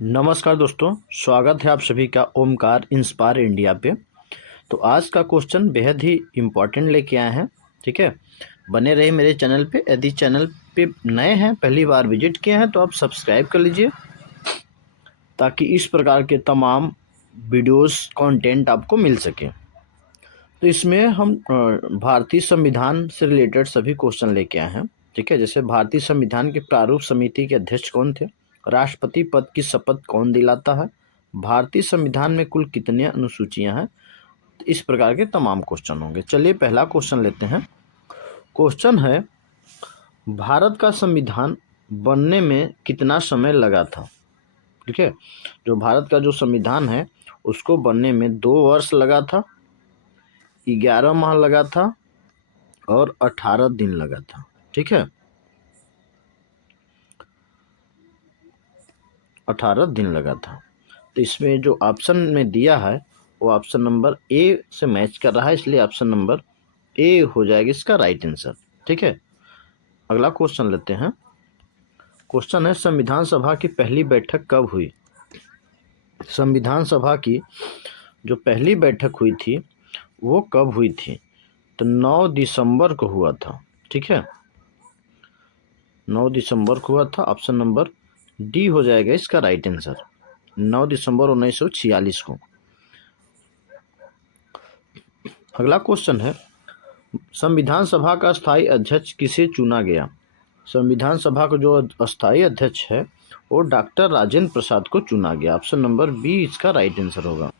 नमस्कार दोस्तों, स्वागत है आप सभी का ओमकार इंस्पायर इंडिया पे। तो आज का क्वेश्चन बेहद ही इम्पोर्टेंट लेके आए हैं। ठीक है, बने रहे मेरे चैनल पे। यदि चैनल पे नए हैं, पहली बार विजिट किए हैं, तो आप सब्सक्राइब कर लीजिए ताकि इस प्रकार के तमाम वीडियोस कंटेंट आपको मिल सके। तो इसमें हम भारतीय संविधान से रिलेटेड सभी क्वेश्चन लेके आए हैं। ठीक है, जैसे भारतीय संविधान के प्रारूप समिति के अध्यक्ष कौन थे, राष्ट्रपति पद की शपथ कौन दिलाता है, भारतीय संविधान में कुल कितनी अनुसूचियां हैं। तो इस प्रकार के तमाम क्वेश्चन होंगे। चलिए पहला क्वेश्चन लेते हैं। क्वेश्चन है, भारत का संविधान बनने में कितना समय लगा था। ठीक है, जो भारत का जो संविधान है उसको बनने में 2 वर्ष लगा था, 11 माह लगा था और 18 दिन लगा था। ठीक है, 18 दिन लगा था। तो इसमें जो ऑप्शन में दिया है वो ऑप्शन नंबर ए से मैच कर रहा है, इसलिए ऑप्शन नंबर ए हो जाएगा इसका राइट आंसर। ठीक है, अगला क्वेश्चन लेते हैं। क्वेश्चन है, संविधान सभा की पहली बैठक कब हुई। संविधान सभा की जो पहली बैठक हुई थी वो कब हुई थी। तो 9 दिसंबर को हुआ था। ठीक है, 9 दिसंबर को हुआ था। ऑप्शन नंबर डी हो जाएगा इसका राइट आंसर, 9 दिसंबर 1946 को। अगला क्वेश्चन है, संविधान सभा का स्थायी अध्यक्ष किसे चुना गया। संविधान सभा का जो अस्थायी अध्यक्ष है वो डॉक्टर राजेंद्र प्रसाद को चुना गया। ऑप्शन नंबर बी इसका राइट आंसर होगा।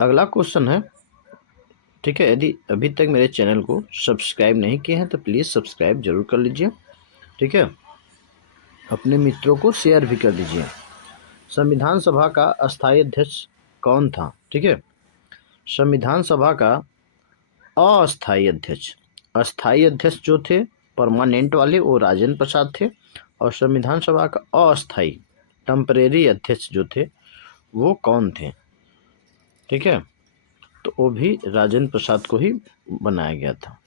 अगला क्वेश्चन है, ठीक है, यदि अभी तक मेरे चैनल को सब्सक्राइब नहीं किए हैं तो प्लीज़ सब्सक्राइब जरूर कर लीजिए। ठीक है, अपने मित्रों को शेयर भी कर दीजिए। संविधान सभा का अस्थायी अध्यक्ष कौन था। ठीक है, संविधान सभा का अस्थायी अध्यक्ष, अस्थायी अध्यक्ष जो थे परमानेंट वाले वो राजेंद्र प्रसाद थे, और संविधान सभा का अस्थायी टेम्परेरी अध्यक्ष जो थे वो कौन थे। ठीक है, तो वो भी राजेंद्र प्रसाद को ही बनाया गया था।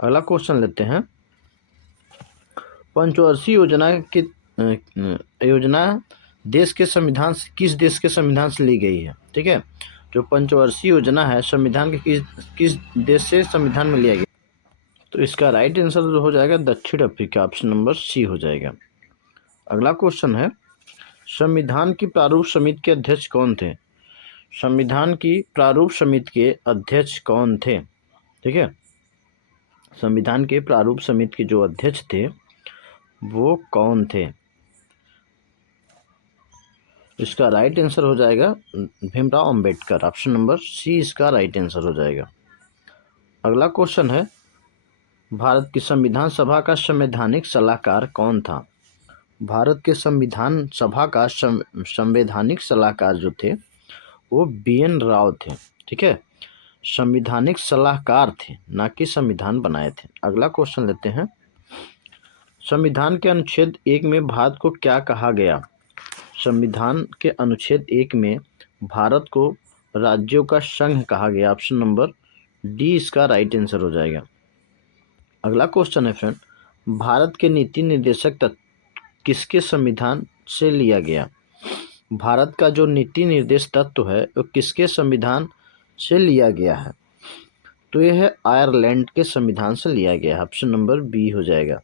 अगला क्वेश्चन लेते हैं। पंचवर्षीय योजना देश के संविधान से, किस देश के संविधान से ली गई है। ठीक है, जो पंचवर्षीय योजना है संविधान के किस देश से संविधान में लिया गया। तो इसका राइट आंसर जो हो जाएगा दक्षिण अफ्रीका, ऑप्शन नंबर सी हो जाएगा। अगला क्वेश्चन है, संविधान की प्रारूप समिति के अध्यक्ष कौन थे। संविधान की प्रारूप समिति के अध्यक्ष कौन थे। ठीक है, संविधान के प्रारूप समिति के जो अध्यक्ष थे वो कौन थे। इसका राइट आंसर हो जाएगा Bhimrao Ambedkar, option number C इसका राइट आंसर हो जाएगा। अगला क्वेश्चन है, भारत की संविधान सभा का संवैधानिक सलाहकार कौन था। भारत के संविधान सभा का संवैधानिक सलाहकार जो थे वो BN राव थे। ठीक है, संविधानिक सलाहकार थे, ना कि संविधान बनाए थे। अगला क्वेश्चन लेते हैं। संविधान के अनुच्छेद 1 में भारत को क्या कहा गया। संविधान के अनुच्छेद 1 में भारत को राज्यों का संघ कहा गया। ऑप्शन नंबर डी इसका राइट आंसर हो जाएगा। अगला क्वेश्चन है फ्रेंड, भारत के नीति निर्देशक तत्व किसके संविधान से लिया गया। भारत का जो नीति निर्देश तत्व है वो किसके संविधान से लिया गया है। तो यह है आयरलैंड के संविधान से लिया गया है। ऑप्शन नंबर बी हो जाएगा।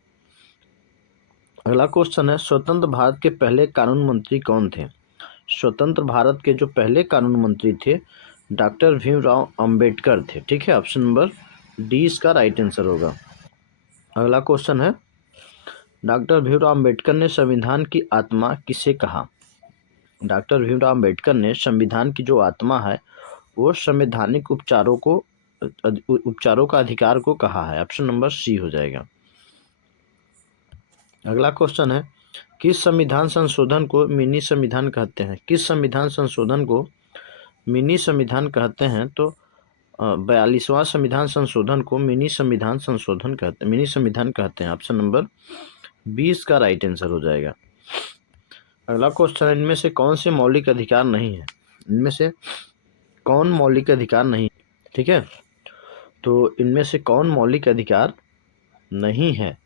अगला क्वेश्चन है, स्वतंत्र भारत के पहले कानून मंत्री कौन थे। स्वतंत्र भारत के जो पहले कानून मंत्री थे डॉक्टर भीमराव अंबेडकर थे। ठीक है, ऑप्शन नंबर डी इसका राइट आंसर होगा। अगला क्वेश्चन है, डॉक्टर भीमराव अंबेडकर ने संविधान की आत्मा किसे कहा। डॉक्टर भीमराव अंबेडकर ने संविधान की जो आत्मा है वो संवैधानिक उपचारों का अधिकार को कहा है। ऑप्शन नंबर सी हो जाएगा। अगला क्वेश्चन है, किस संविधान संशोधन को मिनी संविधान कहते हैं। किस संविधान संशोधन को मिनी संविधान कहते हैं। तो 42वां संविधान संशोधन को मिनी संविधान कहते हैं। ऑप्शन नंबर 20 का राइट आंसर हो जाएगा। अगला क्वेश्चन है, इनमें से कौन से मौलिक अधिकार नहीं है। इनमें से कौन मौलिक अधिकार नहीं। ठीक है, तो इनमें से कौन मौलिक अधिकार नहीं है।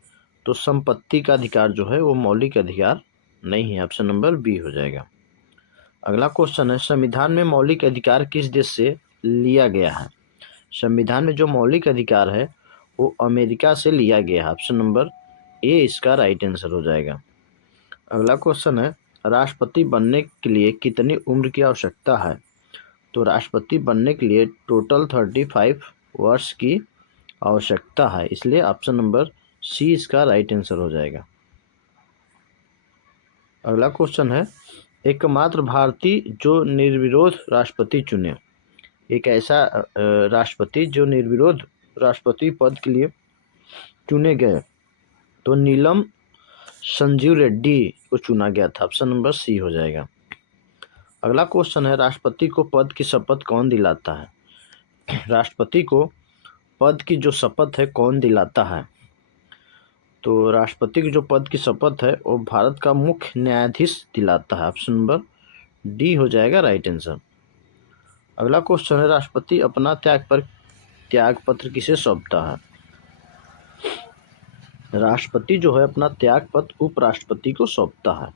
तो संपत्ति का अधिकार जो है वो मौलिक अधिकार नहीं है, ऑप्शन नंबर बी हो जाएगा। अगला क्वेश्चन है, संविधान में मौलिक अधिकार किस देश से लिया गया है? संविधान में जो मौलिक अधिकार है वो अमेरिका से लिया गया है, ऑप्शन नंबर ए इसका राइट आंसर हो जाएगा। अगला क्वेश्चन है, राष्ट्रपति बनने के लिए कितनी उम्र की आवश्यकता है? तो राष्ट्रपति बनने के लिए टोटल 35 वर्ष की आवश्यकता है, इसलिए ऑप्शन नंबर सी इसका राइट आंसर हो जाएगा। अगला क्वेश्चन है, एकमात्र भारतीय जो निर्विरोध राष्ट्रपति चुने। एक ऐसा राष्ट्रपति जो निर्विरोध राष्ट्रपति पद के लिए चुने गए, तो नीलम संजीव रेड्डी को चुना गया था, ऑप्शन नंबर सी हो जाएगा। अगला क्वेश्चन है, राष्ट्रपति को पद की शपथ कौन दिलाता है? राष्ट्रपति को पद की जो शपथ है कौन दिलाता है? तो राष्ट्रपति की जो पद की शपथ है वो भारत का मुख्य न्यायाधीश दिलाता है, ऑप्शन नंबर डी हो जाएगा राइट आंसर। अगला क्वेश्चन है, राष्ट्रपति अपना त्याग पत्र किसे सौंपता है? राष्ट्रपति जो है अपना त्याग पत्र उपराष्ट्रपति को सौंपता है,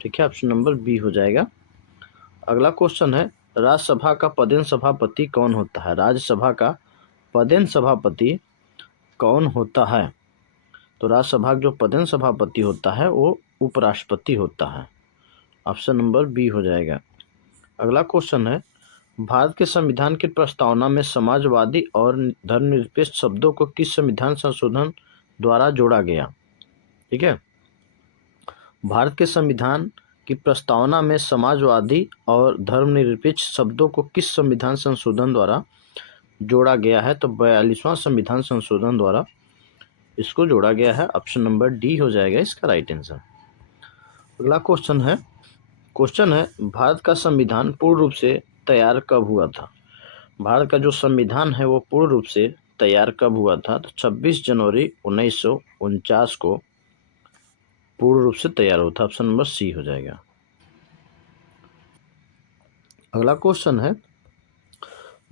ठीक है, ऑप्शन नंबर बी हो जाएगा। अगला क्वेश्चन है, राज्यसभा का पदेन सभापति कौन होता है? राज्यसभा का पदेन सभापति कौन होता है? तो राज्यसभा का जो पदेन सभापति होता है वो उपराष्ट्रपति होता है, ऑप्शन नंबर बी हो जाएगा। अगला क्वेश्चन है, भारत के संविधान की प्रस्तावना में समाजवादी और धर्मनिरपेक्ष शब्दों को किस संविधान संशोधन द्वारा जोड़ा गया? ठीक है, भारत के संविधान की प्रस्तावना में समाजवादी और धर्मनिरपेक्ष शब्दों को किस संविधान संशोधन द्वारा जोड़ा गया है? तो 42वां संविधान संशोधन द्वारा इसको जोड़ा गया है, ऑप्शन नंबर डी हो जाएगा इसका राइट आंसर। अगला क्वेश्चन है, भारत का संविधान पूर्ण रूप से तैयार कब हुआ था? भारत का जो संविधान है वो पूर्ण रूप से तैयार कब हुआ था? तो 26 जनवरी 1949 को पूर्ण रूप से तैयार हुआ था, ऑप्शन नंबर सी हो जाएगा। अगला क्वेश्चन है,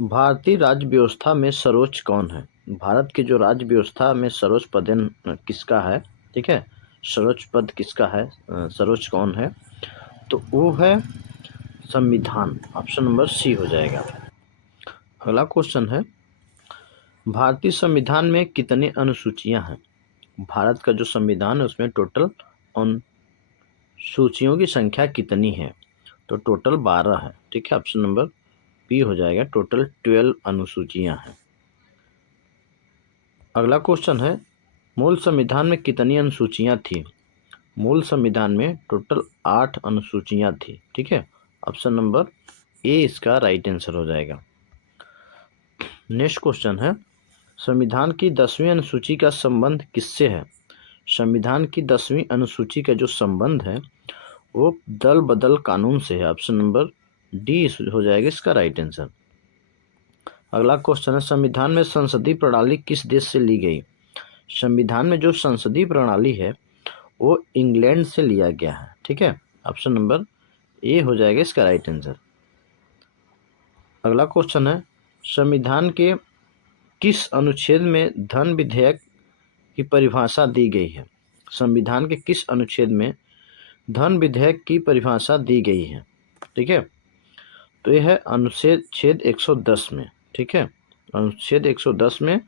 भारतीय राज्य व्यवस्था में सर्वोच्च कौन है? भारत की जो राज्य व्यवस्था में सर्वोच्च पद किसका है? ठीक है, सर्वोच्च पद किसका है, सर्वोच्च कौन है? तो वो है संविधान, ऑप्शन नंबर सी हो जाएगा। अगला क्वेश्चन है, भारतीय संविधान में कितनी अनुसूचियां हैं? भारत का जो संविधान है उसमें टोटल अनुसूचियों की संख्या कितनी है? तो टोटल 12 है, ठीक है, ऑप्शन नंबर बी हो जाएगा, टोटल 12 अनुसूचियां हैं। अगला क्वेश्चन है, मूल संविधान में कितनी अनुसूचियां थी? मूल संविधान में टोटल 8 अनुसूचियां थी, ठीक है, ऑप्शन नंबर ए इसका राइट आंसर हो जाएगा। नेक्स्ट क्वेश्चन है, संविधान की 10वीं अनुसूची का संबंध किससे है? संविधान की 10वीं अनुसूची का जो संबंध है वो दल बदल कानून से है, ऑप्शन नंबर डी हो जाएगा इसका राइट आंसर। अगला क्वेश्चन है, संविधान में संसदीय प्रणाली किस देश से ली गई? संविधान में जो संसदीय प्रणाली है वो इंग्लैंड से लिया गया है, ठीक है, ऑप्शन नंबर ए हो जाएगा इसका राइट आंसर। अगला क्वेश्चन है, संविधान के किस अनुच्छेद में धन विधेयक की परिभाषा दी गई है? संविधान के किस अनुच्छेद में धन विधेयक की परिभाषा दी गई है? ठीक है, तो यह है अनुच्छेद 110 में, ठीक है, अनुच्छेद 110 में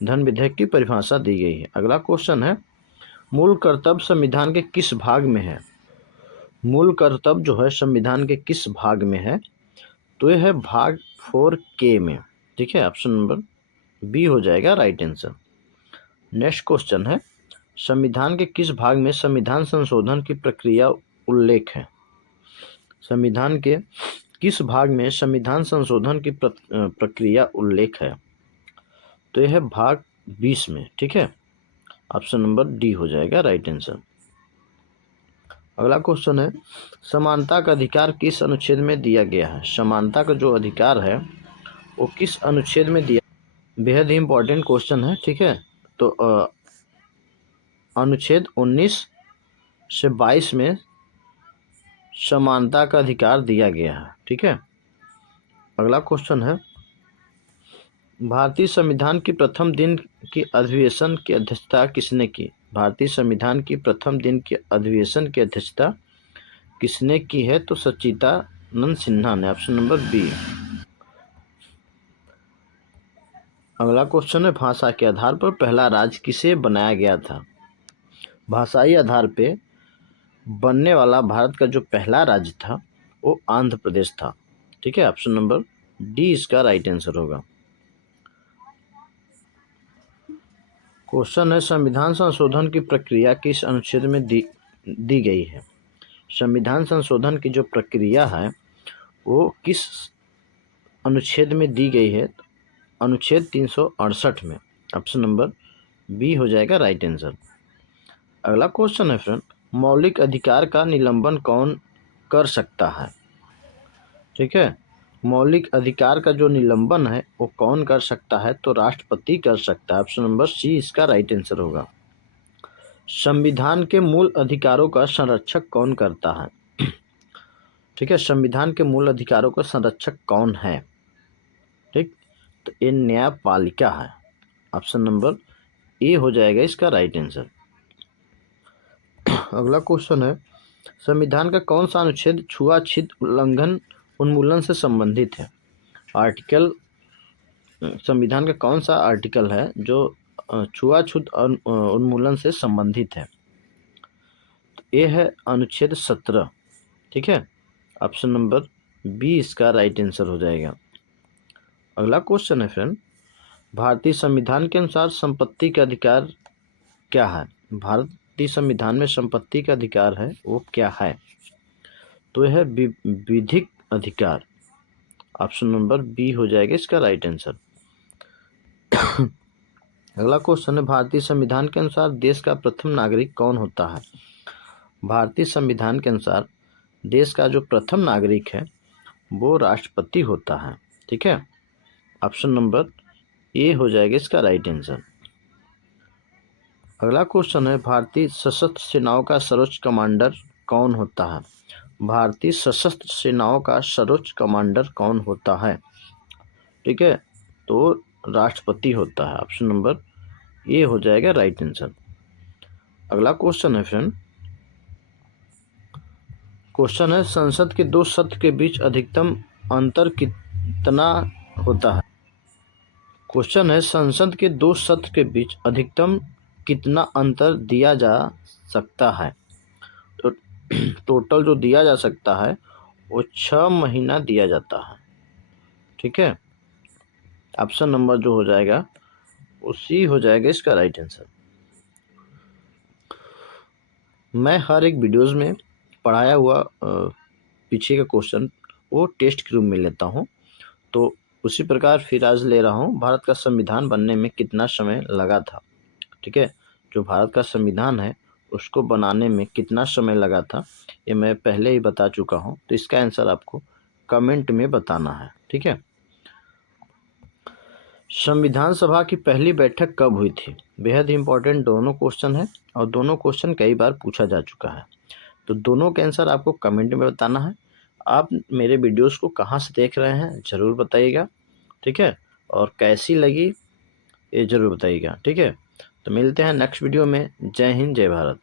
धन विधेयक की परिभाषा दी गई है। अगला क्वेश्चन है, मूल कर्तव्य संविधान के किस भाग में है? मूल कर्तव्य जो है संविधान के किस भाग में है? तो यह है भाग 4K में, ठीक है, ऑप्शन नंबर बी हो जाएगा राइट आंसर। नेक्स्ट क्वेश्चन है, संविधान के किस भाग में संविधान संशोधन की प्रक्रिया उल्लेख है? संविधान के किस भाग में संविधान संशोधन की प्रक्रिया उल्लेख है? तो यह है भाग 20 में, ठीक है, ऑप्शन नंबर डी हो जाएगा राइट आंसर। अगला क्वेश्चन है, समानता का अधिकार किस अनुच्छेद में दिया गया है? समानता का जो अधिकार है वो किस अनुच्छेद में दिया? बेहद ही इंपॉर्टेंट क्वेश्चन है, ठीक है, तो अनुच्छेद 19 से 22 में समानता का अधिकार दिया गया है, ठीक है। अगला क्वेश्चन है, भारतीय संविधान की प्रथम दिन की अधिवेशन की अध्यक्षता किसने की? भारतीय संविधान की प्रथम दिन के अधिवेशन की अध्यक्षता किसने की है? तो सच्चिदानंद सिन्हा ने। Option number B. अगला क्वेश्चन है, भाषा के आधार पर पहला राज्य किसे बनाया गया था? भाषाई आधार पे बनने वाला भारत का जो पहला राज्य था वो आंध्र प्रदेश था। ठीक है, ऑप्शन नंबर डी इसका राइट आंसर होगा। क्वेश्चन है, संविधान संशोधन की प्रक्रिया किस अनुच्छेद में दी गई है? संविधान संशोधन की जो प्रक्रिया है वो किस अनुच्छेद में दी गई है? अनुच्छेद 368 में। ऑप्शन नंबर बी हो जाएगा राइट आंसर। अगला क्वेश्चन है फ्रेंड, मौलिक अधिकार का निलंबन कौन कर सकता है? ठीक है, मौलिक अधिकार का जो निलंबन है वो कौन कर सकता है? तो राष्ट्रपति कर सकता है। ऑप्शन नंबर सी इसका राइट आंसर होगा। संविधान के मूल अधिकारों का संरक्षक कौन करता है? ठीक है, संविधान के मूल अधिकारों का संरक्षक कौन है? ठीक, तो ये न्यायपालिका है। ऑप्शन नंबर ए हो जाएगा इसका राइट आंसर। अगला क्वेश्चन है, संविधान का कौन सा अनुच्छेद छुआछूत उल्लंघन उन्मूलन से संबंधित है? आर्टिकल, संविधान का कौन सा आर्टिकल है जो छुआछूत उन्मूलन से संबंधित है? तो ये है अनुच्छेद 17। ठीक है, ऑप्शन नंबर बी इसका राइट आंसर हो जाएगा। अगला क्वेश्चन है फ्रेंड, भारतीय संविधान के अनुसार संपत्ति का अधिकार क्या है? भारतीय संविधान में संपत्ति का अधिकार है वो क्या है? तो यह है विधिक अधिकार। ऑप्शन नंबर बी हो जाएगा इसका राइट आंसर। अगला क्वेश्चन है, भारतीय संविधान के अनुसार देश का प्रथम नागरिक कौन होता है? भारतीय संविधान के अनुसार देश का जो प्रथम नागरिक है वो राष्ट्रपति होता है। ठीक है, ऑप्शन नंबर ए हो जाएगा इसका राइट आंसर। अगला क्वेश्चन है, भारतीय सशस्त्र सेनाओं का सर्वोच्च कमांडर कौन होता है? भारतीय सशस्त्र सेनाओं का सर्वोच्च कमांडर कौन होता है? ठीक है, तो राष्ट्रपति होता है। ऑप्शन नंबर ए हो जाएगा राइट आंसर। अगला क्वेश्चन है फ्रेंड, क्वेश्चन है, संसद के दो सत्र के बीच अधिकतम अंतर कितना होता है? क्वेश्चन है, संसद के दो सत्र के बीच अधिकतम कितना अंतर दिया जा सकता है? तो टोटल जो दिया जा सकता है वो 6 महीना दिया जाता है। ठीक है, ऑप्शन नंबर जो हो जाएगा उसी हो जाएगा इसका राइट आंसर। मैं हर एक वीडियोस में पढ़ाया हुआ पीछे का क्वेश्चन वो टेस्ट के रूप में लेता हूँ, तो उसी प्रकार फिर आज ले रहा हूँ, भारत का संविधान बनने में कितना समय लगा था। ठीक है, जो भारत का संविधान है उसको बनाने में कितना समय लगा था ये मैं पहले ही बता चुका हूँ, तो इसका आंसर आपको कमेंट में बताना है। ठीक है, संविधान सभा की पहली बैठक कब हुई थी? बेहद इंपॉर्टेंट दोनों क्वेश्चन है और दोनों क्वेश्चन कई बार पूछा जा चुका है, तो दोनों के आंसर आपको कमेंट में बताना है। आप मेरे वीडियोस को कहाँ से देख रहे हैं ज़रूर बताइएगा। ठीक है, और कैसी लगी ये ज़रूर बताइएगा। ठीक है, तो मिलते हैं नेक्स्ट वीडियो में। जय हिंद, जय भारत।